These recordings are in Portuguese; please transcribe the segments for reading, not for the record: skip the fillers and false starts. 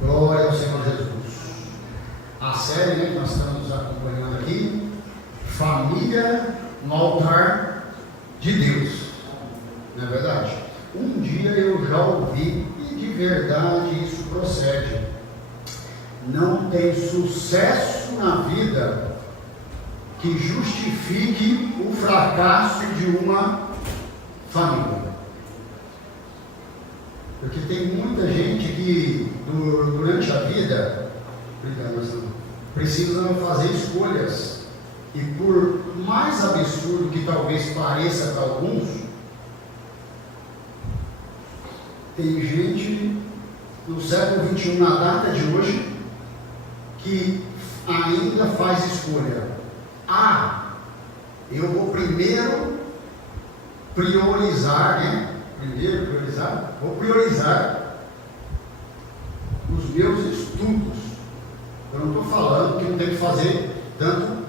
Glória ao Senhor Jesus. A série, né, que nós estamos acompanhando aqui, Família no Altar de Deus. Não é verdade? Um dia eu já ouvi, e de verdade isso procede: não tem sucesso na vida que justifique o fracasso de uma família. Porque tem muita gente que durante a vida precisa fazer escolhas, e por mais absurdo que talvez pareça para alguns, tem gente no século XXI, na data de hoje, que ainda faz escolha. Eu vou primeiro priorizar, né? Vou priorizar os meus estudos. Eu não estou falando que não tem que fazer tanto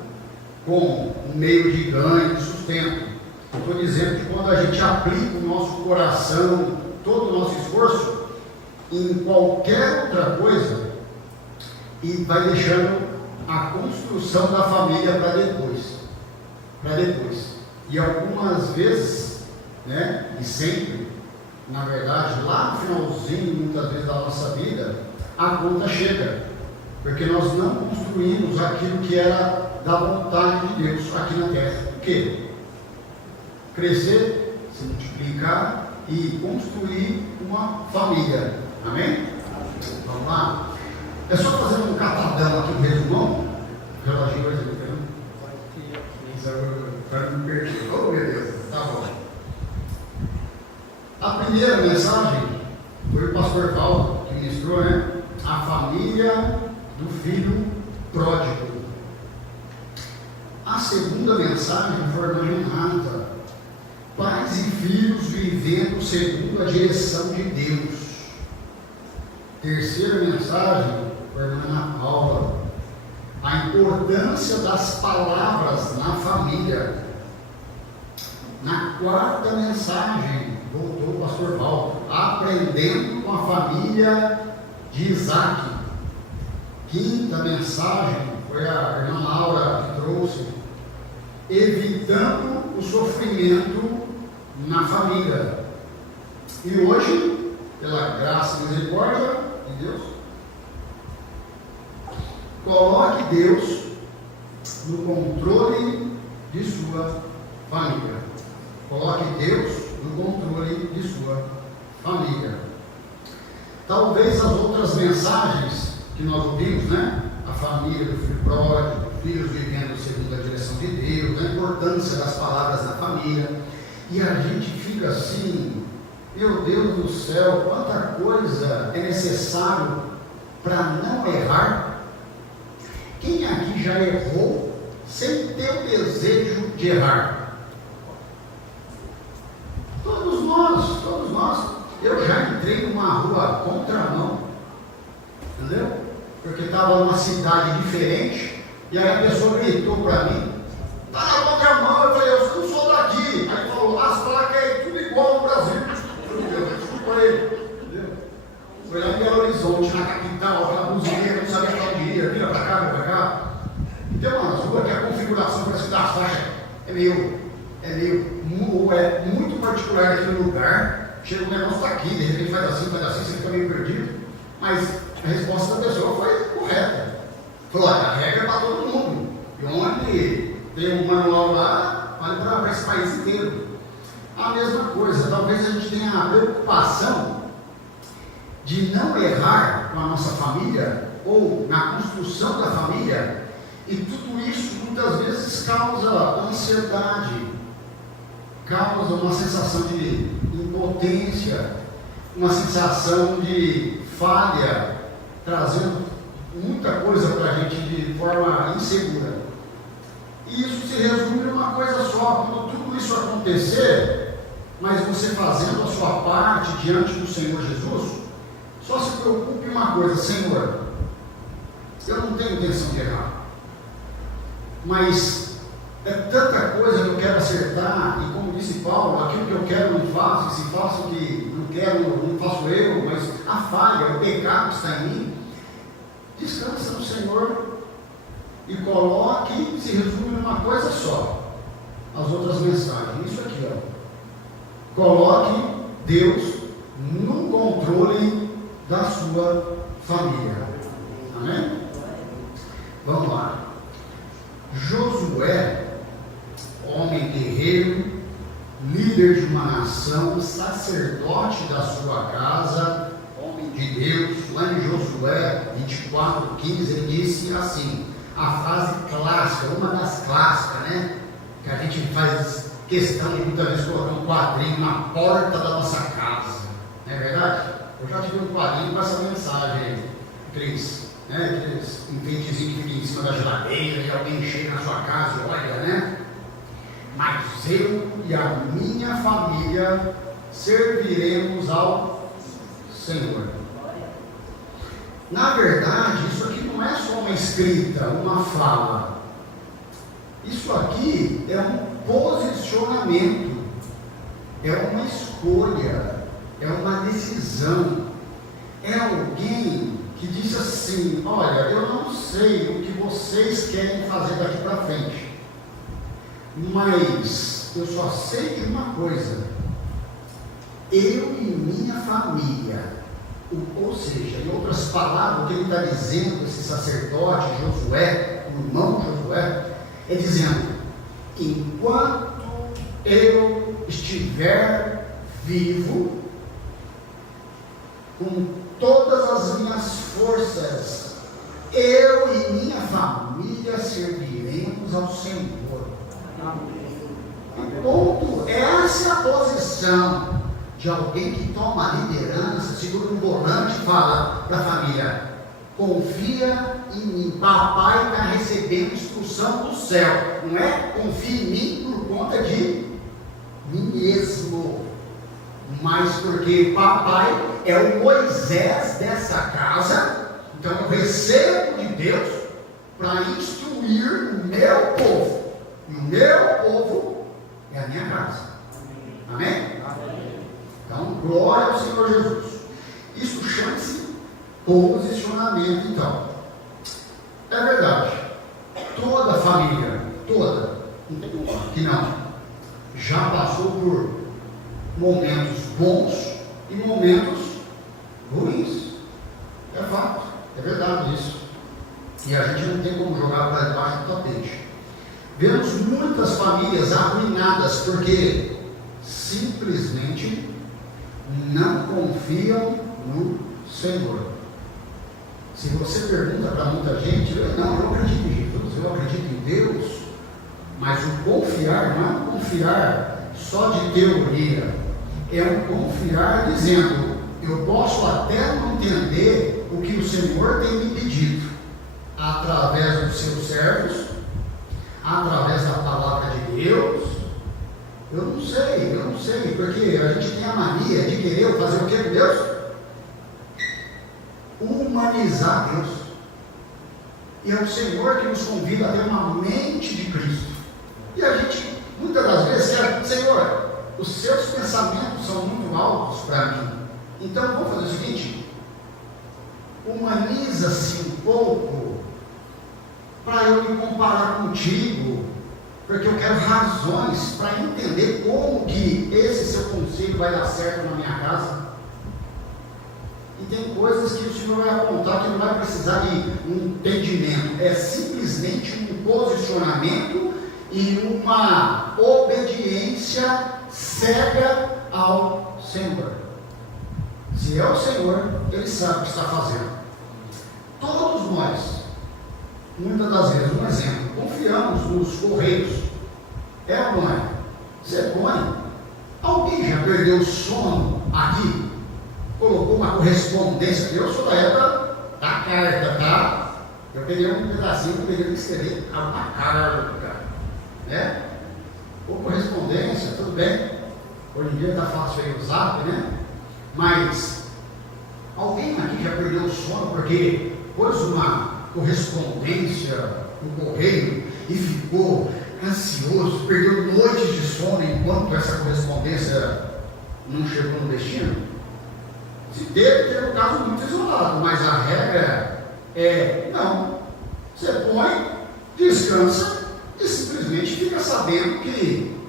com um meio de ganho, de sustento. Eu estou dizendo que quando a gente aplica o nosso coração, todo o nosso esforço em qualquer outra coisa, e vai deixando a construção da família para depois. E algumas vezes, né, e sempre, na verdade, lá no finalzinho, muitas vezes da nossa vida, a conta chega, porque nós não construímos aquilo que era da vontade de Deus aqui na terra. O quê? Crescer, se multiplicar e construir uma família. Amém? Vamos lá? É só fazer um catadão aqui, um resumão. Reloginho hoje, para não me perder. Oh, meu Deus, tá bom. A primeira mensagem foi o pastor Paulo que ministrou, né? A família do filho pródigo. A segunda mensagem foi a irmã Renata: pais e filhos vivendo segundo a direção de Deus. Terceira mensagem foi a irmã Ana Paula: a importância das palavras na família. Na quarta mensagem, voltou o pastor Paulo, aprendendo com a família de Isaac. Quinta mensagem foi a irmã Laura que trouxe: evitando o sofrimento na família. E hoje, pela graça e misericórdia de Deus, coloque Deus no controle de sua família. Coloque Deus no controle de sua família. Talvez as outras mensagens que nós ouvimos, né? A família do filho pródigo, filhos vivendo segundo a direção de Deus, a importância das palavras na família. E a gente fica assim: meu Deus do céu, quanta coisa é necessário para não errar. Quem aqui já errou sem ter o desejo de errar? Todos nós. Eu já entrei numa rua contramão, entendeu? Porque estava numa cidade diferente, e aí a pessoa gritou para mim: está na contramão. Eu falei: eu não sou daqui. Aí falou: as placas é tudo igual no Brasil. Desculpa ele, entendeu? Foi lá em Belo Horizonte, na capital, aquela buzineira, não sabia para onde ia, vira para cá. Tem umas ruas que a configuração parece que das faixas é muito particular daquele lugar. Chega o negócio daqui, de repente faz assim, você fica meio perdido. Mas a resposta da pessoa foi correta. Falou: a regra é para todo mundo. E onde tem um manual lá, vale para esse país inteiro. A mesma coisa, talvez a gente tenha a preocupação de não errar com a nossa família, ou na construção da família, e tudo isso muitas vezes causa ansiedade, causa uma sensação de impotência, uma sensação de falha, trazendo muita coisa para a gente de forma insegura. E isso se resume em uma coisa só: quando tudo isso acontecer, mas você fazendo a sua parte diante do Senhor Jesus, só se preocupe em uma coisa: Senhor, eu não tenho intenção de errar, mas é tanta coisa que eu quero acertar, e como disse Paulo, aquilo que eu quero não faço, e se faço o que não quero, não faço eu, mas a falha, o pecado que está em mim, descansa no Senhor e coloque, se resume numa coisa só, as outras mensagens, isso aqui, ó. Coloque Deus no controle da sua família. Amém? Vamos lá. Josué, homem guerreiro, líder de uma nação, sacerdote da sua casa, homem de Deus, lá em Josué 24:15, ele disse assim, a frase clássica, uma das clássicas, né? Que a gente faz questão de muitas vezes colocar um quadrinho na porta da nossa casa, não é verdade? Eu já tive um quadrinho com essa mensagem, Cris. Né, aqueles enfeitezinhos que ficam em cima da geladeira e alguém chega na sua casa e olha, né? Mas eu e a minha família serviremos ao Senhor. Na verdade, isso aqui não é só uma escrita, uma fala. Isso aqui é um posicionamento, é uma escolha, é uma decisão, é alguém que diz assim, olha, eu não sei o que vocês querem fazer daqui para frente, mas eu só sei de uma coisa, eu e minha família, ou seja, em outras palavras, o que ele está dizendo, esse sacerdote Josué, o irmão Josué, é dizendo, enquanto eu estiver vivo, com todas as minhas forças, eu e minha família serviremos ao Senhor. Ponto. Essa é a posição de alguém que toma a liderança, segura um volante e fala para a família, confia em mim, papai está recebendo instrução do céu, não é confia em mim por conta de mim mesmo, mas porque papai é o Moisés dessa casa, então eu recebo de Deus para instruir o meu povo, e o meu povo é a minha casa. Amém? Então, glória ao Senhor Jesus. Isso chama-se posicionamento. Então, é verdade, toda a família, toda, não tem como que não, já passou por momentos bons e momentos ruins. É fato, é verdade isso. E a gente não tem como jogar para debaixo do tapete. Vemos muitas famílias arruinadas porque simplesmente não confiam no Senhor. Se você pergunta para muita gente, eu não acredito em Jesus, eu acredito em Deus, mas o confiar não é um confiar só de teoria, é um confiar dizendo, eu posso até não entender o que o Senhor tem me pedido, através dos seus servos, através da palavra de Deus, eu não sei, porque a gente tem a mania de querer fazer o que com Deus? Humanizar Deus. E é o Senhor que nos convida a ter uma mente de Cristo. E a gente, muitas das vezes, quer, Senhor, os seus pensamentos são muito altos para mim. Então, vamos fazer o seguinte, humaniza-se um pouco, para eu me comparar contigo, porque eu quero razões para entender como que esse seu conselho vai dar certo na minha casa. E tem coisas que o Senhor vai apontar que não vai precisar de um entendimento, é simplesmente um posicionamento e uma obediência cega ao Senhor. Se é o Senhor, Ele sabe o que está fazendo. Todos nós, muitas das vezes, um exemplo, confiamos nos correios. É ou não é? Você põe. Alguém já perdeu o sono aqui? Colocou uma correspondência? Eu sou da época da carta, tá? Eu peguei um pedacinho que eu peguei que escrever uma carta, né? Ou correspondência, tudo bem. Hoje em dia está fácil aí o zap, né? Mas alguém aqui já perdeu o sono porque pôs uma correspondência no correio e ficou ansioso, perdeu noites de sono enquanto essa correspondência não chegou no destino? Se teve um caso muito isolado, mas a regra é, não. Você põe, descansa e simplesmente fica sabendo que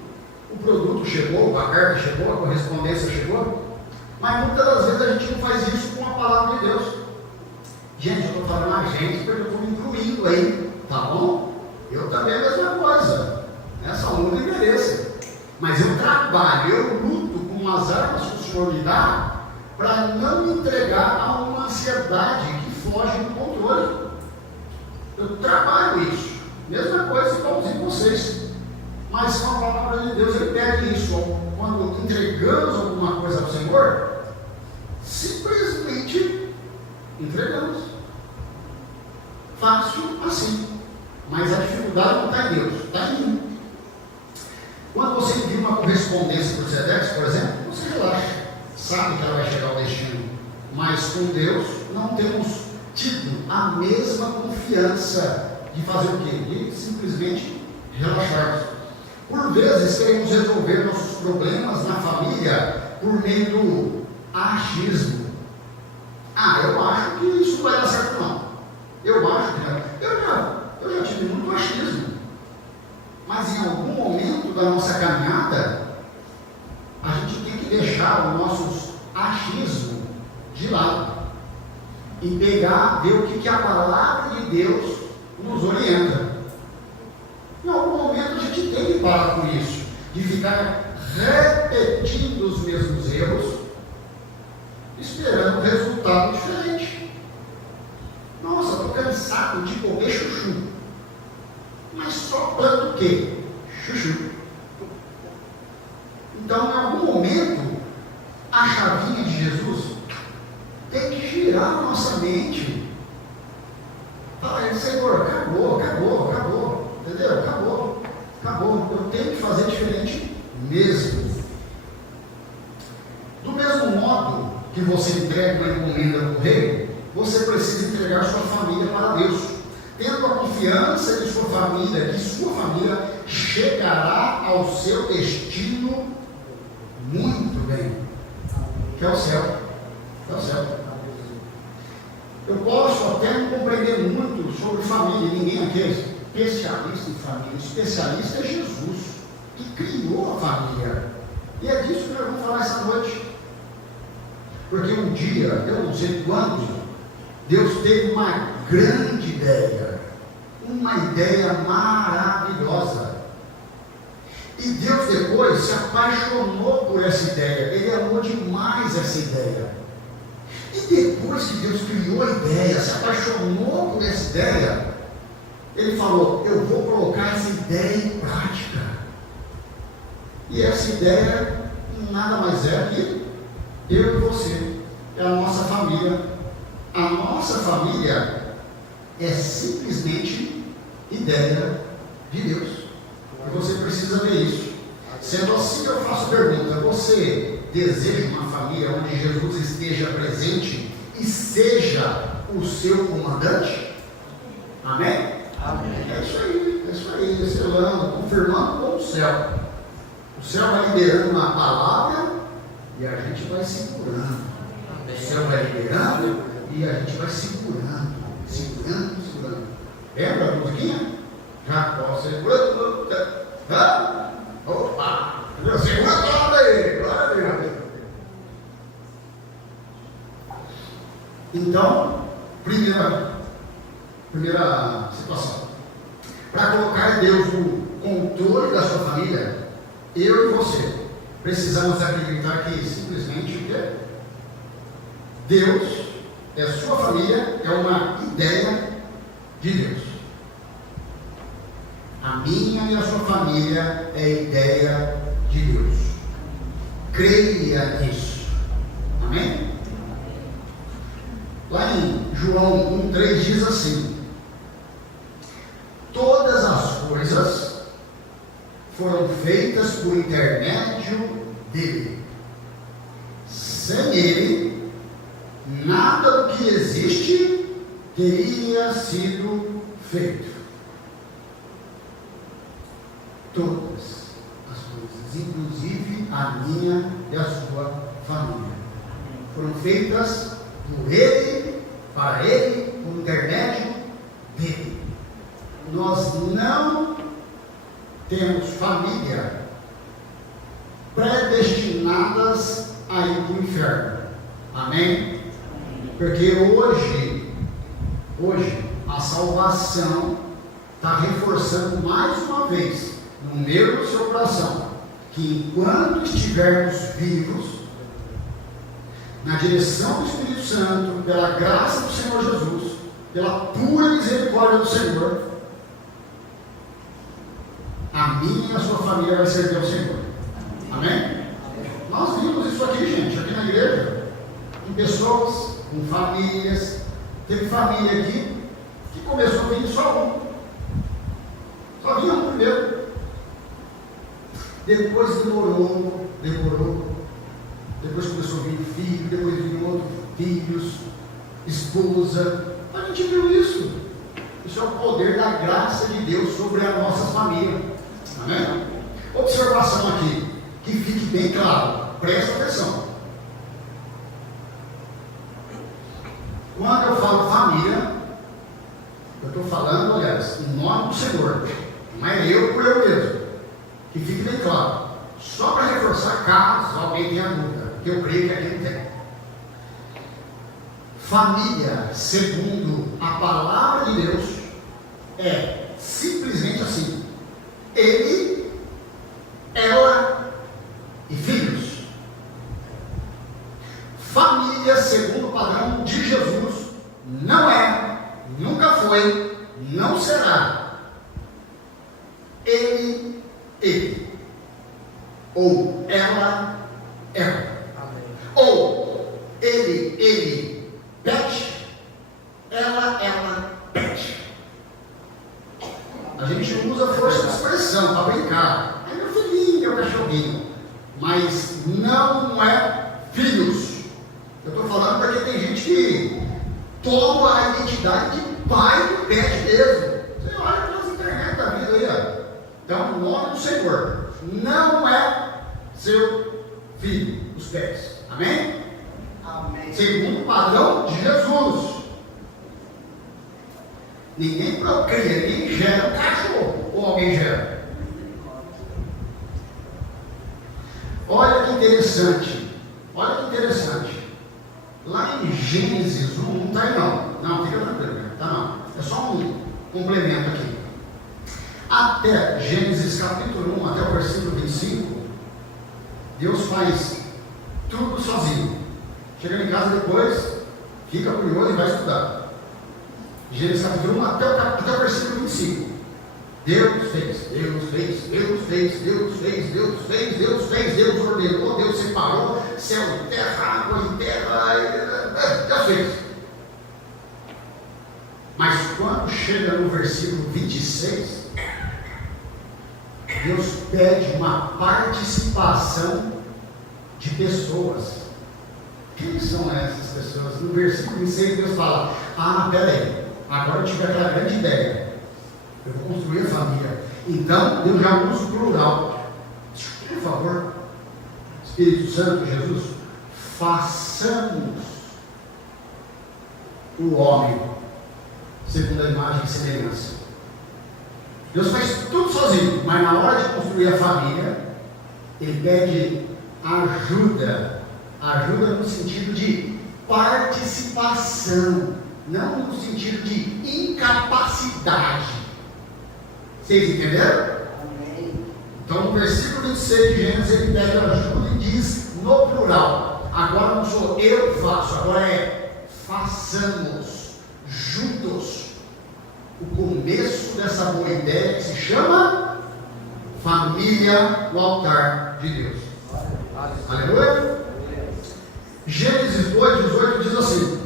o produto chegou, a carta chegou, a correspondência chegou. Mas muitas das vezes a gente não faz isso com a palavra de Deus. Gente, eu estou falando a gente porque eu estou me incluindo aí, tá bom? Eu também a mesma coisa, só muda o endereço. Mas eu trabalho, eu luto com as armas que o Senhor me dá para não me entregar a uma ansiedade que foge do controle. Eu trabalho isso. Mesma coisa igualzinho vocês. Mas com a palavra de Deus, Ele pede isso. Quando entregamos alguma coisa ao Senhor, simplesmente entregamos. Fácil assim. Mas a dificuldade não está em Deus, está em mim. Quando você envia uma correspondência para o Sedex, por exemplo, você relaxa, sabe que ela vai chegar ao destino. Mas com Deus não temos tido a mesma confiança de fazer o quê? De simplesmente relaxarmos. Por vezes queremos resolver nossos problemas na família por meio do achismo. Eu acho que isso não vai dar certo não. Eu acho que não. Eu já tive muito achismo. Mas em algum momento da nossa caminhada, a gente tem que deixar os nossos achismos de lado e pegar, ver o que a palavra de Deus nos orienta. Em algum momento a gente tem que parar com isso, de ficar repetindo os mesmos erros, esperando um resultado diferente. Nossa, estou cansado de comer chuchu. Mas só planta o quê? Chuchu. Então, em algum momento, a chavinha de Jesus tem que girar a nossa mente. Fala, Senhor, acabou. Entendeu? Acabou. Eu tenho que fazer diferente mesmo. Do mesmo modo que você entrega uma encomenda no rei, você precisa entregar sua família para Deus, tendo a confiança de sua família, que sua família chegará ao seu destino muito bem, que é o céu. Eu posso até não compreender muito sobre família, ninguém aqui é especialista em família. O especialista é Jesus, que criou a família. E é disso que nós vamos falar essa noite. Porque um dia, eu não sei quando, Deus teve uma grande ideia, uma ideia maravilhosa. E Deus depois se apaixonou por essa ideia, Ele amou demais essa ideia. E depois que Deus criou a ideia, se apaixonou por essa ideia, Ele falou, eu vou colocar essa ideia em prática. E essa ideia nada mais é que eu e você, é a nossa família. A nossa família é simplesmente ideia de Deus. E você precisa ver isso. Sendo assim, eu faço a pergunta: você deseja uma família onde Jesus esteja presente e seja o seu comandante? Amém? Amém. É isso aí, selando, confirmando com o céu. O céu vai liberando uma palavra e a gente vai segurando. O céu vai liberando e a gente vai segurando. Lembra a musiquinha? Jacó segurando. Opa! Segura a palavra aí! Glória a Deus! Então, primeira situação. Para colocar Deus no controle da sua família, eu e você precisamos acreditar que simplesmente o quê? Deus é a sua família, é uma ideia de Deus. A minha e a sua família é a ideia de Deus. Creia nisso. Amém? Lá em João 1,3 diz assim: todas as coisas foram feitas por intermédio dele. Sem ele, nada do que existe teria sido feito. Todas as coisas, inclusive a minha e a sua família, foram feitas por Ele, para Ele, por intermédio dele. Nós não temos família predestinadas a ir para o inferno. Amém? Porque hoje a salvação está reforçando mais uma vez no meu e no seu coração que enquanto estivermos vivos, na direção do Espírito Santo, pela graça do Senhor Jesus, pela pura misericórdia do Senhor, a minha e a sua família vai servir ao Senhor. Amém? Nós vimos isso aqui, gente, aqui na igreja, com pessoas, com famílias. Teve família aqui que começou a vir só vinha um primeiro, depois demorou, depois começou a vir filho, depois vinham outros filhos, esposa. A gente viu isso. Isso é o poder da graça de Deus sobre a nossa família. Amém? Observação aqui, que fique bem claro, presta atenção. Quando eu falo família, eu estou falando, aliás, em nome do Senhor, não é eu por eu mesmo. Que fique bem claro. Só para reforçar, caso alguém tenha dúvida, que eu creio que aqui não tem. Família, segundo a palavra de Deus, é simplesmente assim: ele, ela e filhos. Família, segundo o padrão de Jesus, não é, nunca foi, não será ele, ou ela, ou ele, pet, ela, pet. A gente usa força de expressão para brincar. É meu filhinho, meu cachorrinho. Mas não é filhos. Eu estou falando porque tem gente que toma a identidade de pai do pet mesmo. Você olha pelas internet da vida aí, ó. Então, o nome do Senhor não é seu filho, os pets. Amém? Amém. Segundo o padrão de Jesus. Ninguém procria, ninguém gera um cachorro. Ou alguém gera? Olha que interessante. Lá em Gênesis 1, não está aí não. Não, fica tranquilo, tá não. É só um complemento aqui. Até Gênesis capítulo 1, até o versículo 25, Deus faz tudo sozinho. Chega em casa depois, fica curioso e vai estudar. Gênesis capítulo 1 até o versículo 25. Deus ordenou, Deus separou, céu e terra, água e terra, Deus fez. Mas quando chega no versículo 26, Deus pede uma participação de pessoas. Quem são essas pessoas? No versículo 26 Deus fala: peraí, agora eu tive aquela grande ideia, eu vou construir a família. Então Deus já usa o plural. Por favor, Espírito Santo, Jesus, façamos o homem segundo a imagem e semelhança. Deus faz tudo sozinho, mas na hora de construir a família, Ele pede ajuda no sentido de participação, não no sentido de incapacidade. Vocês entenderam? Amém. Então no versículo 26 de Gênesis ele pede ajuda e diz no plural. Agora não sou eu que faço, agora é façamos juntos o começo dessa boa ideia que se chama família no altar de Deus. Aleluia. Gênesis 2:18 diz assim: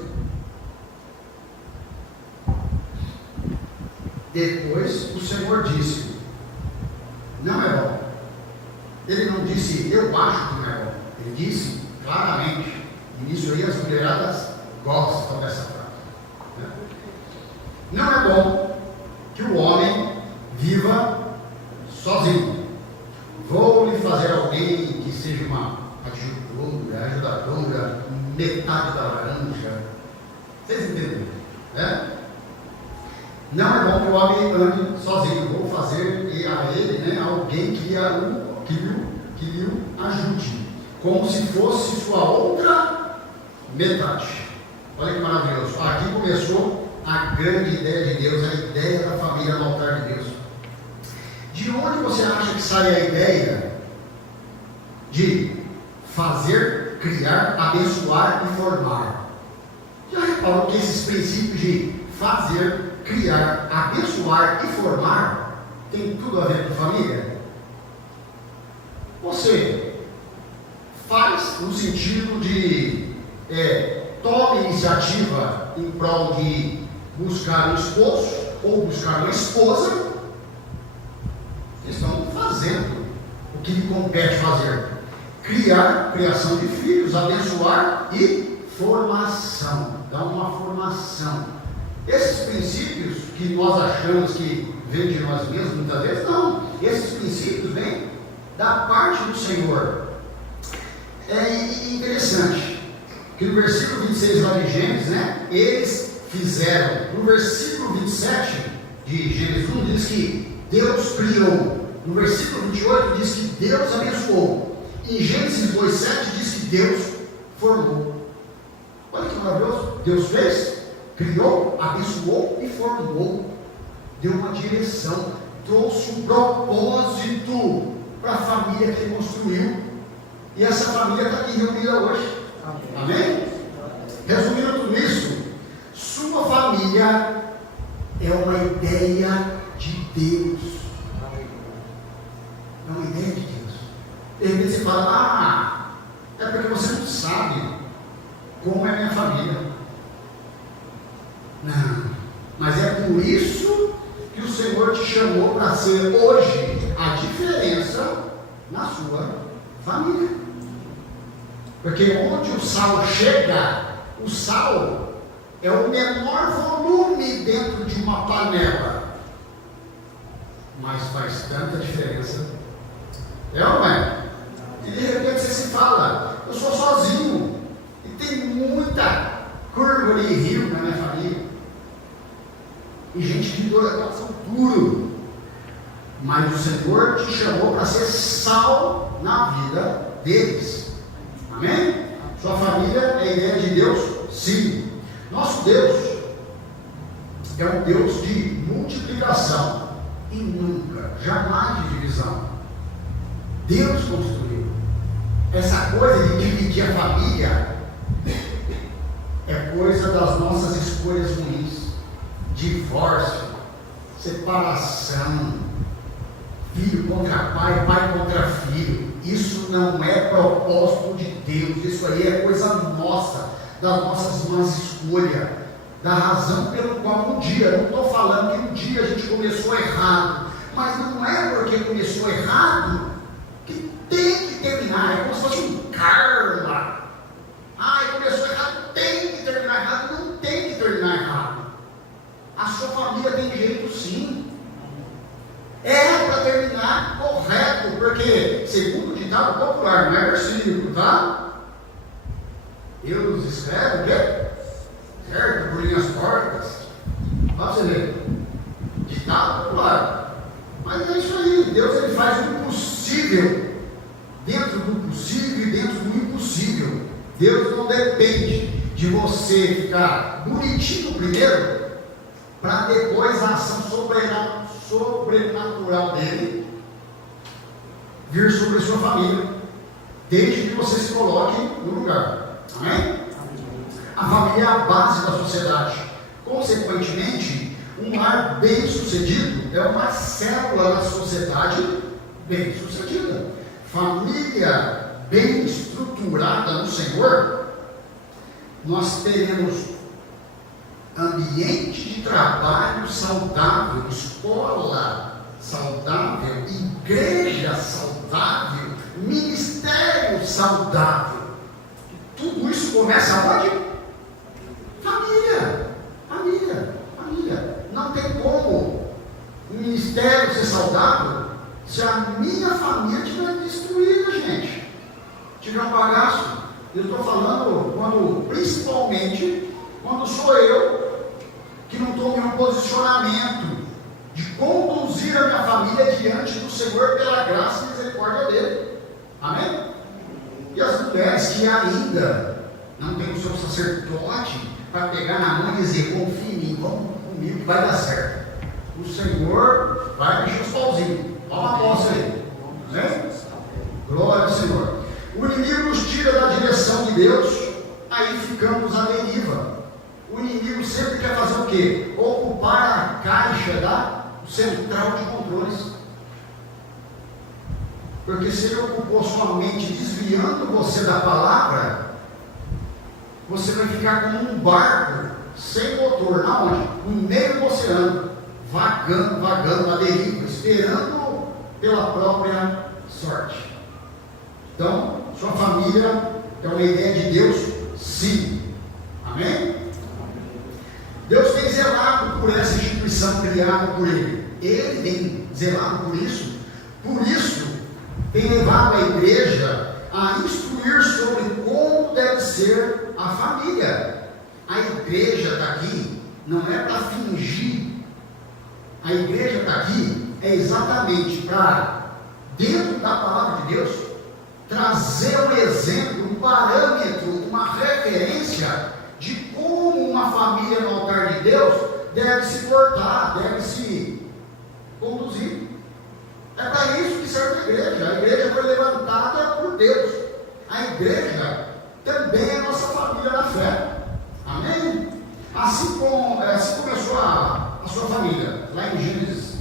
depois o Senhor disse: não é bom. Ele não disse eu acho que não é bom. Ele disse claramente. E nisso aí as mulheradas gostam dessa frase, né? Não é bom que o homem viva sozinho. Vou lhe fazer alguém que seja uma ajudadora, né? Não é bom que o homem ande sozinho. Vou fazer a ele, né, alguém que lhe ajude, como se fosse sua outra metade. Olha que maravilhoso. Aqui começou a grande ideia de Deus, a ideia da família no altar de Deus. De onde você acha que sai a ideia de fazer, criar, abençoar e formar? Já reparou que esses princípios de fazer, criar, abençoar e formar tem tudo a ver com família? Você faz no sentido de tome iniciativa em prol de buscar um esposo ou buscar uma esposa. Estão fazendo o que lhe compete fazer: criação de filhos, abençoar e formação. Dá uma formação. Esses princípios que nós achamos que vêm de nós mesmos, muitas vezes não. Esses princípios vêm da parte do Senhor. É interessante que no versículo 26 lá de Gênesis, né, eles fizeram. No versículo 27 de Gênesis 1 diz que Deus criou. No versículo 28 diz que Deus abençoou. Em Gênesis 2:7 diz que Deus formou. Olha que maravilhoso. Deus fez, criou, abençoou e formou. Deu uma direção, trouxe um propósito para a família que ele construiu. E essa família está aqui reunida hoje. Amém? Resumindo tudo isso, sua família é uma ideia de Deus. É uma ideia de Deus. De repente você fala: é porque você não sabe como é minha família. Não, mas é por isso que o Senhor te chamou para ser hoje a diferença na sua família. Porque onde o sal chega, o sal é o menor volume dentro de uma panela, mas faz tanta diferença. É ou não é? E de repente você se fala: eu sou sozinho, e tem muita curva de rio na minha família, e gente de coração duro, mas o Senhor te chamou para ser sal na vida deles. Amém? Sua família é a ideia de Deus? Sim. Nosso Deus é um Deus de multiplicação e nunca, jamais de divisão. Deus construiu. Essa coisa de dividir a família é coisa das nossas escolhas ruins. Divórcio, separação, filho contra pai, pai contra filho. Isso não é propósito de Deus. Isso aí é coisa nossa, das nossas más escolhas, da razão pelo qual um dia, não estou falando que um dia a gente começou errado, mas não é porque começou errado que tem que terminar. É como se fosse um karma. Começou errado, tem que terminar errado. Não tem que terminar errado. A sua família tem jeito sim. É para terminar correto, porque segundo o ditado popular, não é versículo, tá? Deus escreve o quê? Certo, por linhas tortas. Olha você ver. Ditado popular. Mas é isso aí. Deus ele faz o possível dentro do possível e dentro do impossível. Deus não depende de você ficar bonitinho primeiro para depois a ação sobrenatural dele vir sobre a sua família, desde que você se coloque no lugar. Amém? A família é a base da sociedade. Consequentemente, um lar bem sucedido é uma célula da sociedade bem sucedida. Família bem estruturada no Senhor, nós teremos ambiente de trabalho saudável, escola saudável, igreja saudável, ministério saudável. Tudo isso começa onde? Família. Não tem como o ministério ser saudável se a minha família estiver destruída, gente. Tiver um bagaço. Eu estou falando principalmente quando sou eu família diante do Senhor pela graça e misericórdia dele. Amém? E as mulheres que ainda não têm o seu sacerdote para pegar na mão e dizer: confie em mim, vamos comigo que vai dar certo. O Senhor vai mexer os pauzinhos. Toma posse aí. Amém? Glória ao Senhor. O inimigo nos tira da direção de Deus, aí ficamos à deriva. O inimigo sempre quer fazer o quê? Ocupar a caixa da central de controles. Porque se ele ocupou sua mente desviando você da palavra, você vai ficar como um barco sem motor, na onde? No meio do oceano, vagando à deriva, esperando pela própria sorte. Então, sua família é uma ideia de Deus, sim. Amém? Deus tem zelado por essa instituição criada por Ele. Ele tem zelado por isso tem levado a igreja a instruir sobre como deve ser a família. A igreja está aqui, não é para fingir. A igreja está aqui exatamente para, dentro da palavra de Deus, trazer um exemplo, um parâmetro, uma referência de como uma família no altar de Deus deve se portar, deve se conduzir. É para isso que serve a igreja. A igreja foi levantada por Deus. A igreja também é nossa família na fé. Amém? Assim começou a sua família, lá em Gênesis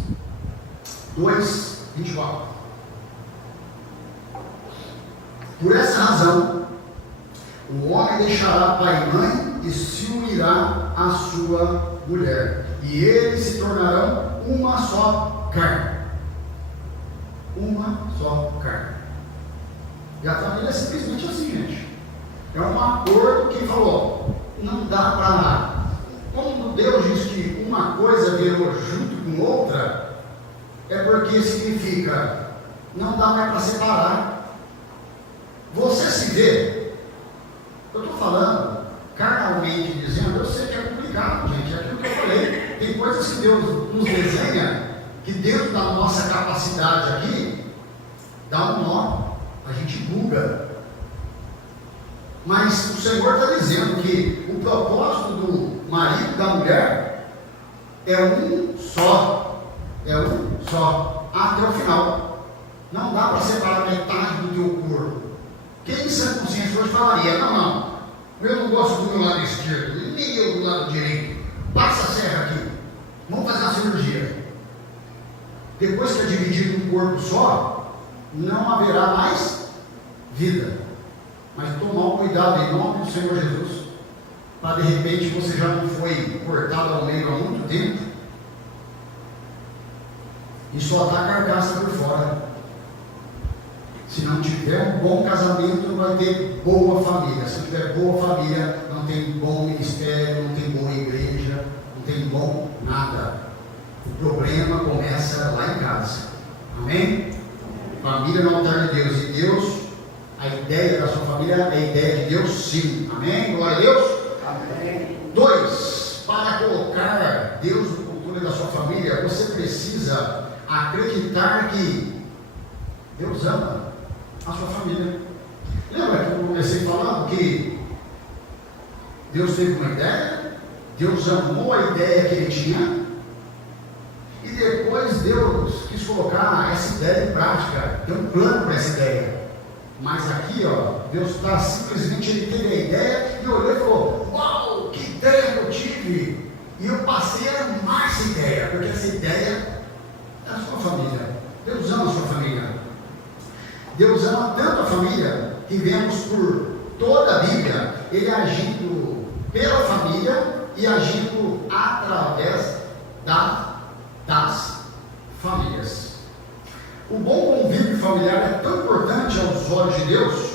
2, 24. Por essa razão, o homem deixará pai e mãe e se unirá à sua mulher, e eles se tornarão uma só carne. Uma só carne. E a família é simplesmente assim, gente. É um acordo que falou, não dá para. Quando Deus diz que uma coisa virou junto com outra, é porque significa não dá mais para separar. Você se vê, eu estou falando carnalmente dizendo, eu sei que é complicado, gente, é aquilo que eu falei. Tem coisas que Deus nos desenha que dentro da nossa capacidade aqui dá um nó, a gente buga. Mas o Senhor está dizendo que o propósito do marido e da mulher é um só, até o final. Não dá para separar metade do teu corpo. Quem em sã consciência hoje falaria: não, eu não gosto do meu lado esquerdo, nem eu do lado direito, passa a serra aqui, vamos fazer uma cirurgia. Depois que é dividido um corpo só, não haverá mais vida. Mas tomar um cuidado em nome do Senhor Jesus, para de repente você já não foi cortado ao meio há muito tempo, e só está a carcaça por fora. Se não tiver um bom casamento, não vai ter boa família. Se não tiver boa família, não tem bom ministério, não tem boa igreja, não tem bom nada. O problema começa lá em casa. Amém? Família no altar de Deus. E Deus, a ideia da sua família é a ideia de Deus, sim. Amém? Glória a Deus. Amém. 2. Para colocar Deus no controle da sua família, você precisa acreditar que Deus ama a sua família. Lembra que eu comecei falando que Deus teve uma ideia, Deus amou a ideia que ele tinha, e depois Deus quis colocar essa ideia em prática, deu um plano para essa ideia. Mas aqui, Deus está simplesmente, ele teve a ideia e olhou e falou: uau, que ideia que eu tive! E eu passei a amar essa ideia, porque essa ideia é a sua família. Deus ama a sua família. Deus ama tanto a família que vemos por toda a Bíblia ele agindo pela família e agindo através das famílias. O bom convívio familiar é tão importante aos olhos de Deus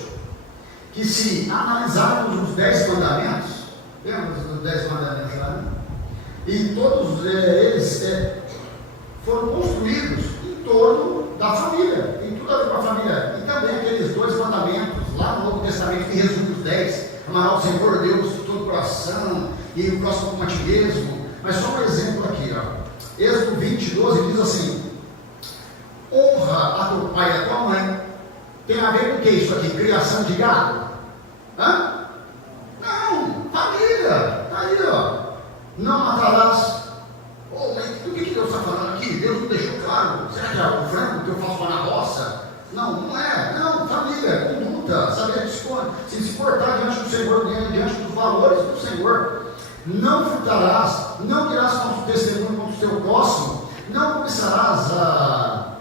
que, se analisarmos os 10 mandamentos, lembra dos 10 mandamentos lá, né? E todos eles foram construídos em torno da família, tem tudo a ver com a família. E também aqueles 2 mandamentos lá no Novo Testamento que resume os 10: amará o Senhor Deus de todo o coração e o próximo como a ti mesmo. Mas só um exemplo aqui, Êxodo 20, 12 diz assim: honra a teu pai e a tua mãe. Tem a ver com o que isso aqui? Criação de gado? Hã? Não, família, está aí, ó. Não matarás. Oh, mas o que Deus está falando aqui? Deus não deixou claro. Será que é o frango que eu faço lá na roça? Não, não é. Não, família, conduta, saber se portar diante do Senhor, diante dos valores do Senhor. Não furtarás, não dirás falso testemunho contra o teu próximo, não cobiçarás a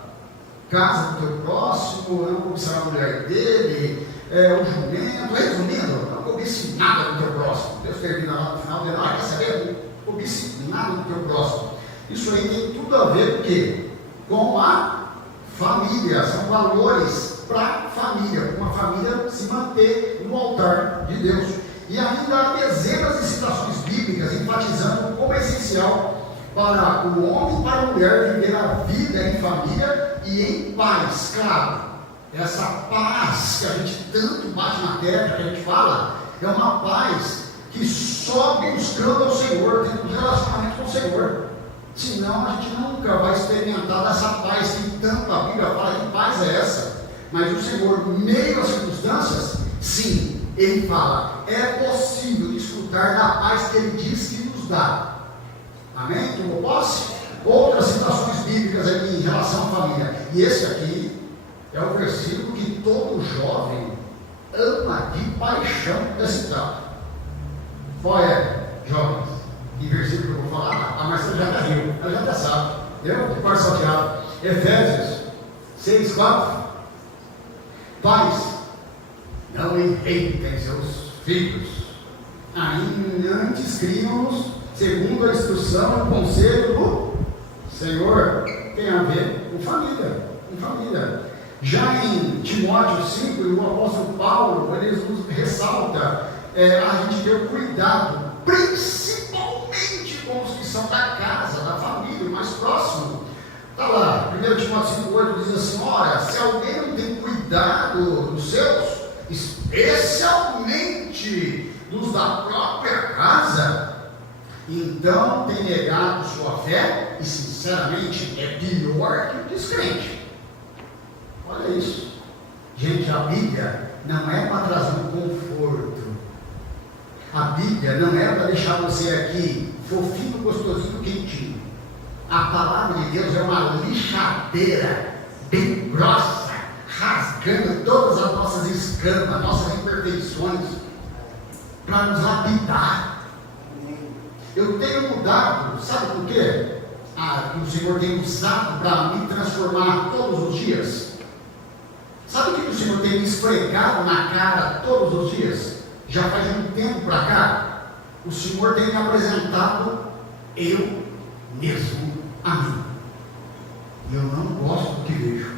casa do teu próximo, não cobiçarás a mulher dele, o jumento. Resumindo, não cobice nada do teu próximo. Deus termina lá no final, dizendo: quer saber? Não cobice nada do teu próximo. Isso aí tem tudo a ver com o quê? Com a família, são valores para a família, uma família se manter no altar de Deus. E ainda há dezenas de citações bíblicas enfatizando como é essencial para o homem e para a mulher viver a vida em família e em paz. Claro, essa paz que a gente tanto bate na tecla, que a gente fala, é uma paz que só buscando ao Senhor, tendo um relacionamento com o Senhor. Senão a gente nunca vai experimentar dessa paz que tanto a Bíblia fala. Que paz é essa? Mas o Senhor, meio às circunstâncias, sim, Ele fala, é possível desfrutar da paz que Ele diz que nos dá. Amém? Tomou posse? Outras citações bíblicas aqui em relação à família. E esse aqui é o versículo que todo jovem ama de paixão desse citar. Qual é, jovens? Que versículo que eu vou falar? A Marcela já está riu, ela já está sabe. Eu, de parte salteado. Efésios 6:4. Pais, não enreitem seus filhos, antes criam-nos segundo a instrução e o conselho do Senhor. Tem a ver com família, Já em Timóteo 5, o apóstolo Paulo, ele nos ressalta a gente ter o cuidado, principalmente com os que são da casa, da família, o mais próximo. Está lá, 1 Timóteo 5,8 diz assim: ora, se alguém não tem cuidado dos seus, especialmente dos da própria casa, então tem negado sua fé, e sinceramente é pior que o descrente. Olha isso, gente. A Bíblia não é para trazer um conforto, a Bíblia não é para deixar você aqui fofinho, gostosinho, quentinho. A palavra de Deus é uma lixadeira bem grossa, rasgando todas as nossas escamas, nossas imperfeições, para nos lapidar. Eu tenho mudado, sabe por quê? Que o Senhor tem usado para me transformar todos os dias. Sabe o que o Senhor tem me esfregado na cara todos os dias? Já faz um tempo para cá, o Senhor tem me apresentado eu mesmo a mim. E eu não gosto do que vejo.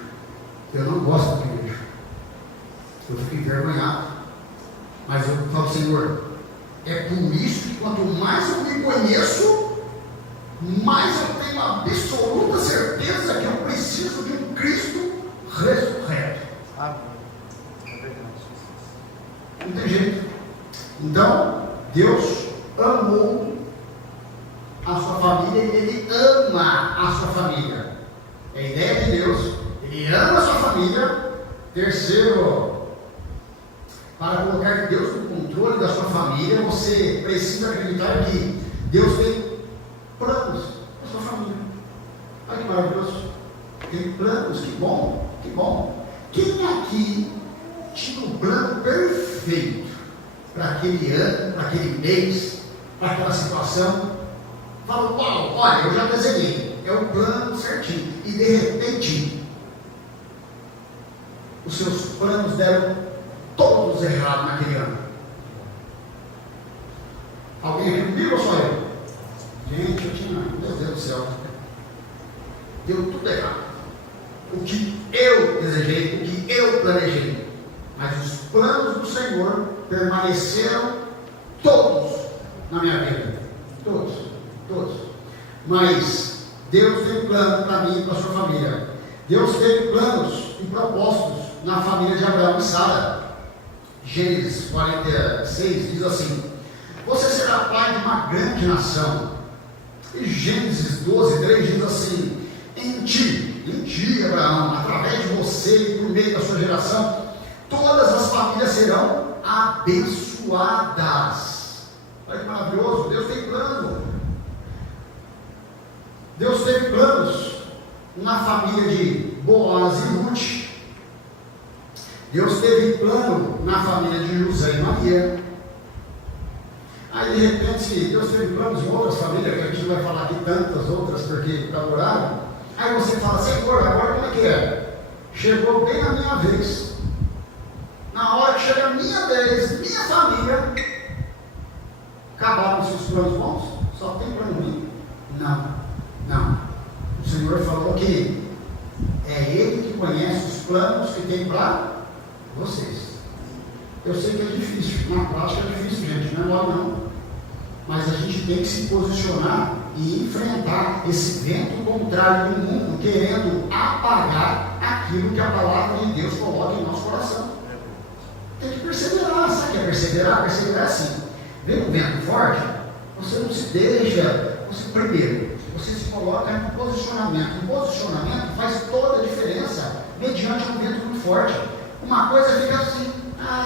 Eu fico envergonhado. Mas eu falo: Senhor, é por isso que quanto mais eu me conheço, mais eu tenho a absoluta certeza que eu preciso de um Cristo ressurreto. Não tem jeito. Então, Deus amou a sua família e Ele ama a sua família. É a ideia de Deus. Ele ama a sua família. Terceiro, para colocar Deus no controle da sua família, você precisa acreditar que Deus tem planos para a sua família. Olha que maravilhoso. Tem planos, que bom, que bom. Quem aqui tinha um plano perfeito para aquele ano, para aquele mês, para aquela situação? Fala: Paulo, olha, eu já desenhei, é o plano certinho, e de repente os seus planos deram todos errados naquele ano. Alguém aqui comigo ou só eu? Gente, eu tinha, meu Deus do céu, deu tudo errado. O que eu desejei, o que eu planejei, mas os planos do Senhor permaneceram todos na minha vida, todos. Mas Deus tem plano para mim e para a sua família. Deus teve planos e propósitos na família de Abraão e Sara. Gênesis 46 diz assim: você será pai de uma grande nação. E Gênesis 12:3 diz assim: em ti em ti, Abraão, através de você e por meio da sua geração, todas as famílias serão abençoadas. Olha que maravilhoso, Deus tem plano. Deus teve planos na família de Boaz e Ruth. Deus teve plano na família de José e Maria. Aí de repente Deus teve planos em outras famílias, que a gente não vai falar aqui tantas outras porque está horário. Aí você fala, Senhor, agora como é que é? Chegou bem a minha vez. Na hora que chega a minha vez, minha família, acabaram os seus planos bons? Só tem plano ruim? Não. O Senhor falou que é Ele que conhece os planos que tem para vocês. Eu sei que é difícil, na prática é difícil, gente, não é mole não. Mas a gente tem que se posicionar e enfrentar esse vento contrário do mundo, querendo apagar aquilo que a palavra de Deus coloca em nosso coração. Tem que perseverar, sabe o que é perseverar? Perseverar é assim. Vem um vento forte, você não se deixa, primeiro, você se coloca em posicionamento. O posicionamento faz toda a diferença mediante um vento muito forte. Uma coisa fica assim,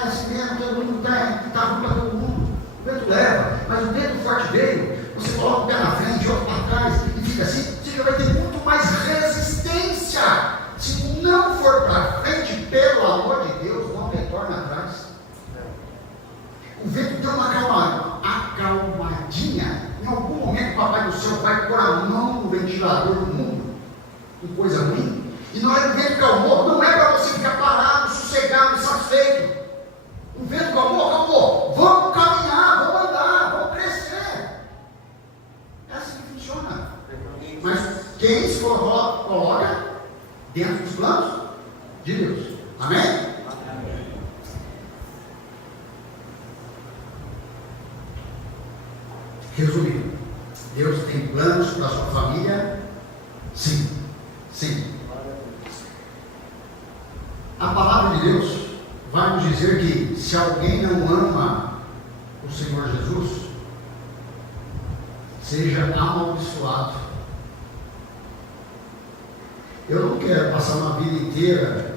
esse vento todo mundo está ruim para todo mundo. O vento leva, mas o vento forte veio, você coloca o pé na frente, outro para trás, e fica assim, você já vai ter muito mais resistência. Se não for para frente, pelo amor de Deus, não retorna atrás. O vento deu uma acalmadinha. Em algum momento o Papai do Céu vai pôr a mão no ventilador do mundo, com coisa ruim. E na hora que o vento calmou, não é para você ficar parado, sossegado, satisfeito. O vento calmou, vamos caminhar, vamos andar, vamos crescer. É assim que funciona. Mas quem se coloca dentro dos planos de Deus. Amém? Resumindo, Deus tem planos para a sua família? Sim. A palavra de Deus vai nos dizer que se alguém não ama o Senhor Jesus, seja amaldiçoado. Eu não quero passar uma vida inteira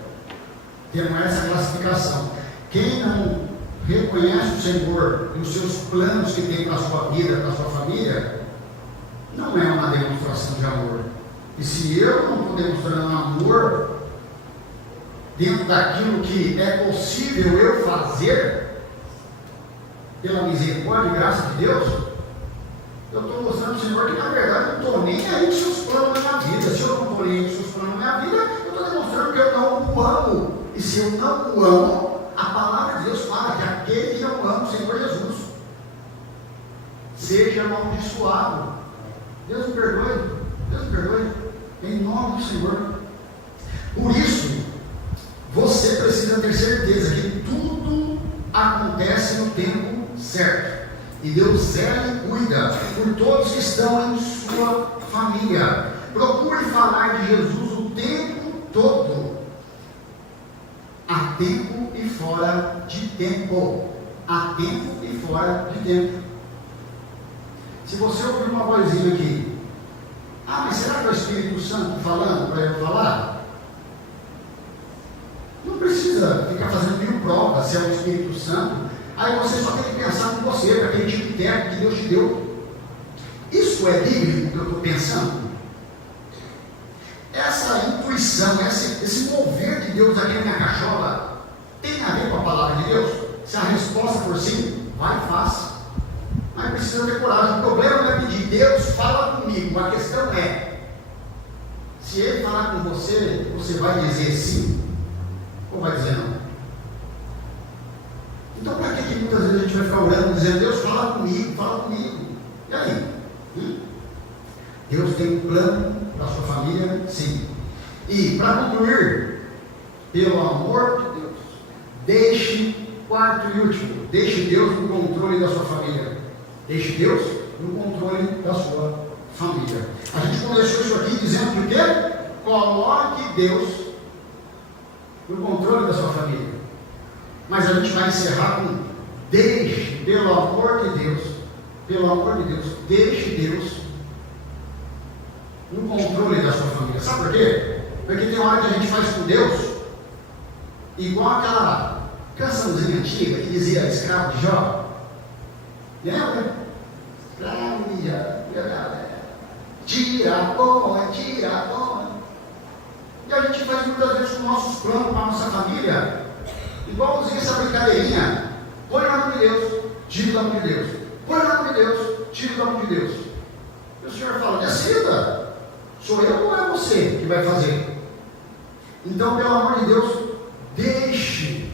tendo essa classificação. Quem não reconhece o Senhor e os seus planos que tem para a sua vida, para a sua família, não é uma demonstração de amor. E se eu não estou demonstrando amor dentro daquilo que é possível eu fazer, pela misericórdia e graça de Deus, eu estou mostrando ao Senhor que na verdade eu não estou nem aí com os seus planos na minha vida. Se eu não estou nem aí com os seus planos na minha vida, eu estou demonstrando que eu não o amo. E se eu não o amo, a palavra de Deus fala que aquele que não ama o Senhor Jesus seja amaldiçoado. Deus me perdoe, em nome do Senhor. Por isso, você precisa ter certeza que tudo acontece no tempo certo. E Deus zela e cuida por todos que estão em sua família. Procure falar de Jesus o tempo todo. Há tempo e fora de tempo. Há tempo e fora de tempo. Se você ouvir uma vozinha aqui, mas será que é o Espírito Santo falando para eu falar? Não precisa ficar fazendo mil provas se é o Espírito Santo. Aí você só tem que pensar em você, para aquele tipo de técnico que Deus te deu. Isso é bíblico que eu estou pensando? Essa intuição, esse mover de Deus aqui na minha cachola, tem a ver com a palavra de Deus? Se a resposta for sim, vai e faça. Mas precisa ter coragem. O problema não é pedir, Deus fala comigo. A questão é, se Ele falar com você, você vai dizer sim ou vai dizer não? Então para que muitas vezes a gente vai ficar orando dizendo, Deus fala comigo, fala comigo? E aí? Deus tem um plano para a sua família? Sim. E para concluir, pelo amor de Deus, deixe, quarto e último, deixe Deus no controle da sua família. Deixe Deus no controle da sua família. A gente começou isso aqui dizendo que o quê? Coloque Deus no controle da sua família. Mas a gente vai encerrar com deixe, pelo amor de Deus, deixe Deus no controle da sua família. Sabe por quê? Porque tem hora que a gente faz com Deus, igual aquela cançãozinha antiga que dizia escravo de Jó. Lembra? Tira a boa. E a gente faz muitas vezes com nossos planos, com a nossa família, igualzinho essa brincadeirinha. Põe o nome de Deus, tira o nome de Deus. Põe o nome de Deus, tira o nome de Deus. E o Senhor fala, decida, sou eu ou é você que vai fazer? Então, pelo amor de Deus, deixe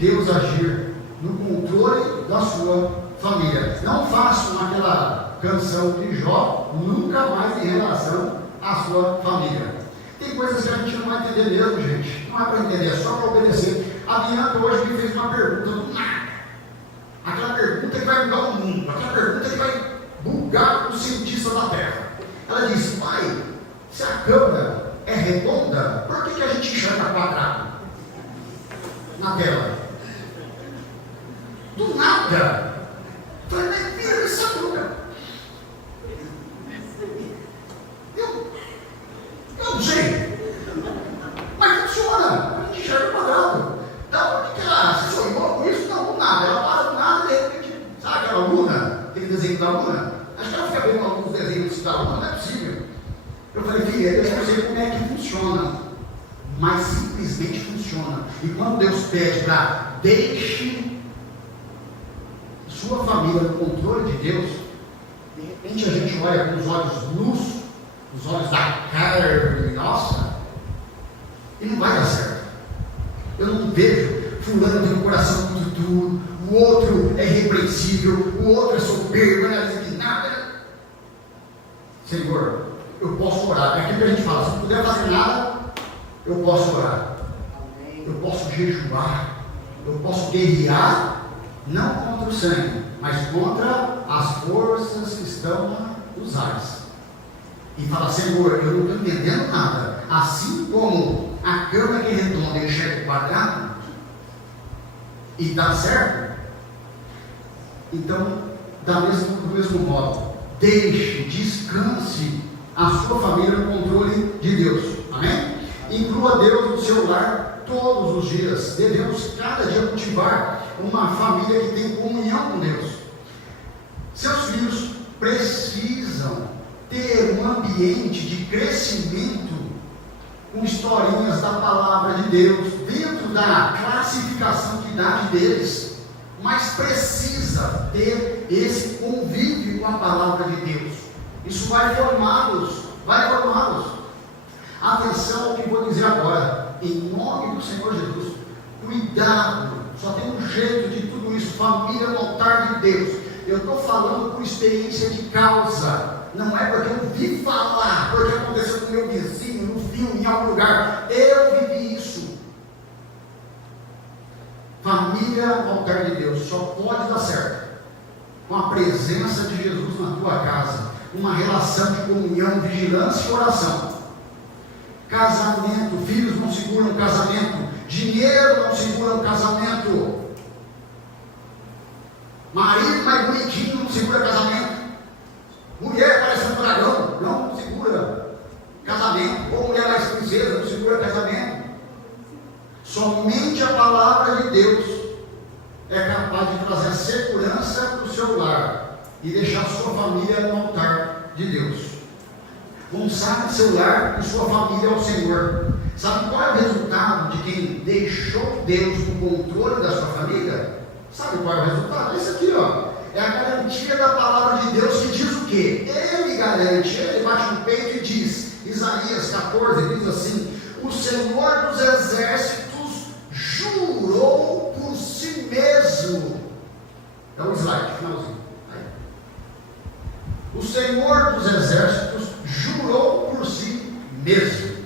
Deus agir no controle da sua família. Não façam aquela canção de Jó, nunca mais em relação à sua família. Tem coisas que a gente não vai entender mesmo, gente. Não é para entender, é só para obedecer. A Bianca hoje me fez uma pergunta do nada. Aquela pergunta que vai mudar o mundo. Aquela pergunta que vai bugar os cientistas da Terra. Ela disse, pai, se a câmera é redonda, por que a gente enxerga quadrado na tela? Do nada. Falei, mas vira essa câmera. Eu não sei. Mas funciona. A gente enxerga quadrado. Então, por que ela se sonhou com isso? Não, do nada. Ela para do nada e de repente, sabe aquela Luna? Aquele desenho da Luna? Acho que ela fica vendo alguns desenhos da Luna, não é possível. Eu falei, filha, eu não sei como é que funciona, mas simplesmente funciona. E quando Deus pede para deixe sua família no controle de Deus, de repente a gente olha com os olhos nus, os olhos da carne nossa, e não vai dar certo. Eu não vejo fulano tem um coração muito duro, o outro é irrepreensível, o outro é soberbo, não é nada. Senhor, eu posso orar. É aquilo que a gente fala, se não puder fazer nada, eu posso orar. Eu posso jejuar. Eu posso guerrear, não contra o sangue, mas contra as forças que estão nos ares. E fala, Senhor, eu não estou entendendo nada. Assim como a cama que é redonda enxerga o quadrado, e dá certo, então, do mesmo modo, deixe, descanse a sua família no controle de Deus. Amém? Inclua Deus no seu lar todos os dias. Devemos cada dia cultivar uma família que tem comunhão com Deus. Seus filhos precisam ter um ambiente de crescimento com historinhas da palavra de Deus dentro da classificação de idade deles, mas precisa ter esse convívio com a palavra de Deus. Isso vai formá-los. Atenção ao que vou dizer agora, em nome do Senhor Jesus. Cuidado, só tem um jeito de tudo isso, família no altar de Deus. Eu estou falando por experiência de causa. Não é porque eu vi falar, porque aconteceu com meu vizinho, no filme, em algum lugar. Eu vivi isso. Família no altar de Deus só pode dar certo com a presença de Jesus na tua casa, uma relação de comunhão, vigilância e oração. Casamento, filhos não seguram casamento, dinheiro não segura o casamento, marido mais bonitinho não segura casamento, mulher parecendo um dragão não segura casamento, ou mulher mais princesa não segura casamento. Somente a palavra de Deus é capaz de trazer segurança para o seu lar e deixar sua família no altar de Deus. Consagre seu lar e sua família ao Senhor. Sabe qual é o resultado de quem deixou Deus no controle da sua família? Sabe qual é o resultado? Esse aqui, ó. É a garantia da palavra de Deus que diz o quê? Ele garante, ele bate no peito e diz, Isaías 14, diz assim: o Senhor dos exércitos jurou por si mesmo. Dá um slide, finalzinho. Aí. O Senhor dos exércitos jurou por si mesmo.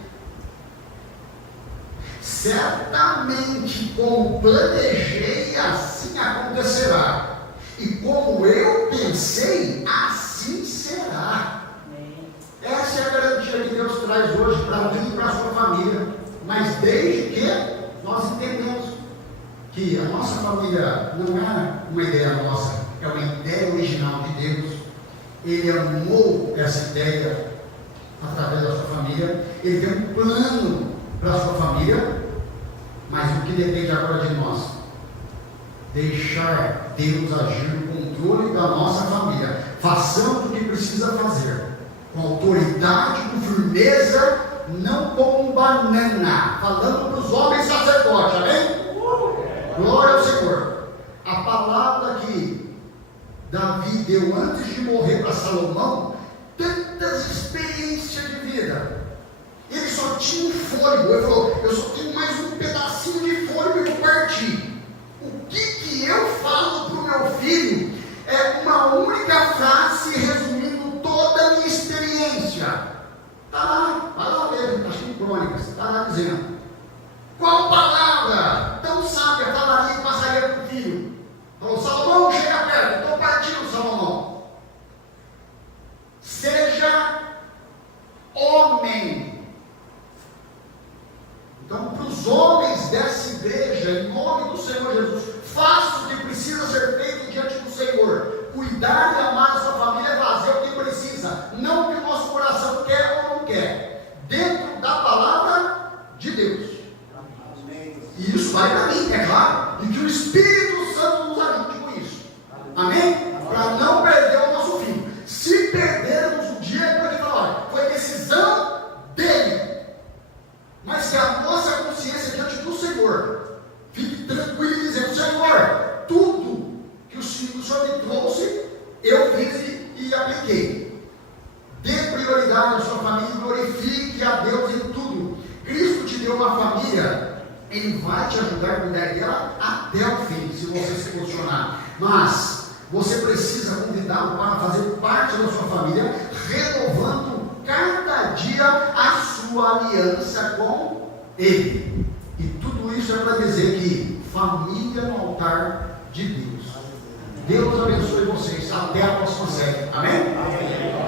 Certamente como planejei, assim acontecerá. E como eu pensei, assim será. Essa é a garantia que Deus traz hoje para mim e para a sua família. Mas desde que nós entendemos que a nossa família não é uma ideia nossa, é uma ideia original de Deus. Ele amou essa ideia através da sua família. Ele tem um plano para a sua família, mas o que depende agora de nós? Deixar Deus agir no controle da nossa família. Façamos o que precisa fazer, com autoridade, com firmeza, não como banana, falando para os homens sacerdotes, amém? Glória ao Senhor. A palavra que Davi deu antes de morrer para Salomão, tantas experiências de vida, ele só tinha um fôlego. Ele falou: eu só tenho mais um pedacinho de fôlego e vou partir. O que eu falo para o meu filho é uma única frase resumindo toda a minha experiência. Está lá, vai lá mesmo, acho que em Crônicas, está lá dizendo: qual palavra tão sábia falaria e passaria para o filho? Falou: Salomão, chega perto, estou partindo, Salomão. Seja homem. Então, para os homens dessa igreja, em nome do Senhor Jesus, faça o que precisa ser feito diante do Senhor. Cuidar e amar a sua família é fazer o que precisa, não o que o nosso coração quer ou não quer, dentro da palavra de Deus. E isso vai para mim, é claro, e que o Espírito Santo nos ajude com isso. Amém? Para não perder o nosso filho. Se perdermos o dia, é porque falar, foi decisão dele. Mas que a nossa consciência diante do Senhor fique tranquila e dizendo: Senhor, tudo que o Senhor me trouxe, eu fiz e apliquei. Dê prioridade à sua família e glorifique a Deus em tudo. Cristo te deu uma família, Ele vai te ajudar a cuidar dela até o fim, se você se posicionar. Mas você precisa convidá-lo para fazer parte da sua família, renovando cada dia a sua aliança com Ele. E tudo isso é para dizer que família no altar de Deus. Deus abençoe vocês. Até a próxima série. Amém? Amém.